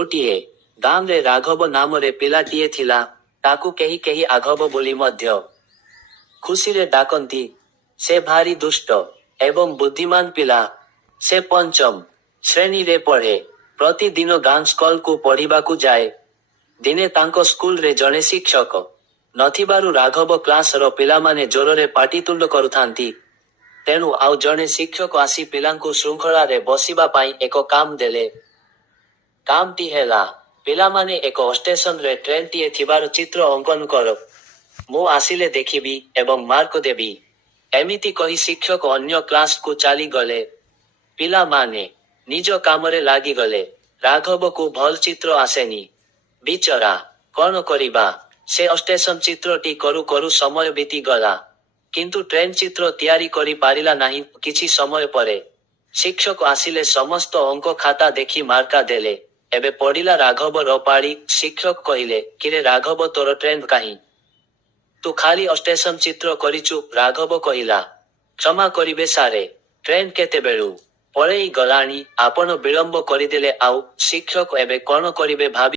ଗୋଟିଏ ଗାଁରେ ରାଘବ ନାମରେ ପିଲାଟିଏ ଥିଲା। ତାକୁ କେହି କେହି ଆଘବ ବୋଲି ମଧ୍ୟ ଖୁସିରେ ଡାକନ୍ତି। ସେ ଭାରି ଦୁଷ୍ଟ ଏବଂ ବୁଦ୍ଧିମାନ ପିଲା। ସେ ପଞ୍ଚମ ଶ୍ରେଣୀରେ ପଢ଼େ। ପ୍ରତିଦିନ ଗାଁ ସ୍କୁଲକୁ ପଢ଼ିବାକୁ ଯାଏ। ଦିନେ ତାଙ୍କ ସ୍କୁଲରେ ଜଣେ ଶିକ୍ଷକ ନଥିବାରୁ ରାଘବ କ୍ଲାସର ପିଲାମାନେ ଜୋରରେ ପାଟିତୁଣ୍ଡ କରୁଥାନ୍ତି। ତେଣୁ ଆଉ ଜଣେ ଶିକ୍ଷକ ଆସି ପିଲାଙ୍କୁ ଶୃଙ୍ଖଳାରେ ବସିବା ପାଇଁ ଏକ କାମ ଦେଲେ। କାମଟି ହେଲା, ପିଲାମାନେ ଏକ ଷ୍ଟେସନରେ ଟ୍ରେନଟିଏ ଥିବାର ଚିତ୍ର ଅଙ୍କନ କର। ମୁଁ ଆସିଲେ ଦେଖିବି ଏବଂ ମାର୍କ ଦେବି। ଏମିତି କହି ଶିକ୍ଷକ ଅନ୍ୟ କ୍ଲାସକୁ ଚାଲିଗଲେ। ପିଲାମାନେ ନିଜ କାମରେ ଲାଗିଗଲେ। ରାଘବକୁ ଭଲ ଚିତ୍ର ଆସେନି। ବିଚରା, କ'ଣ କରିବା? ସେ ଷ୍ଟେସନ ଚିତ୍ରଟି କରୁ କରୁ ସମୟ ବିତିଗଲା। କିନ୍ତୁ ଟ୍ରେନ ଚିତ୍ର ତିଆରି କରି ପାରିଲା ନାହିଁ। କିଛି ସମୟ ପରେ ଶିକ୍ଷକ ଆସିଲେ। ସମସ୍ତ ଅଙ୍କ ଖାତା ଦେଖି ମାର୍କା ଦେଲେ। ଏବେ ପଡ଼ିଲା ରାଘବର ପାଳି। ଶିକ୍ଷକ କହିଲେ, କିରେ ରାଘବ, ତୋର ଟ୍ରେନ କାହିଁ? ତୁ ଖାଲି ଷ୍ଟେସନ ଚିତ୍ର କରିଛୁ। ରାଘବ କହିଲା, କ୍ଷମା କରିବେ ସାରେ, ଟ୍ରେନ କେତେବେଳୁ ପଳେଇ ଗଲାଣି। ଆପଣ ବିଳମ୍ବ କରିଦେଲେ। ଆଉ ଶିକ୍ଷକ ଏବେ କ'ଣ କରିବେ ଭାବି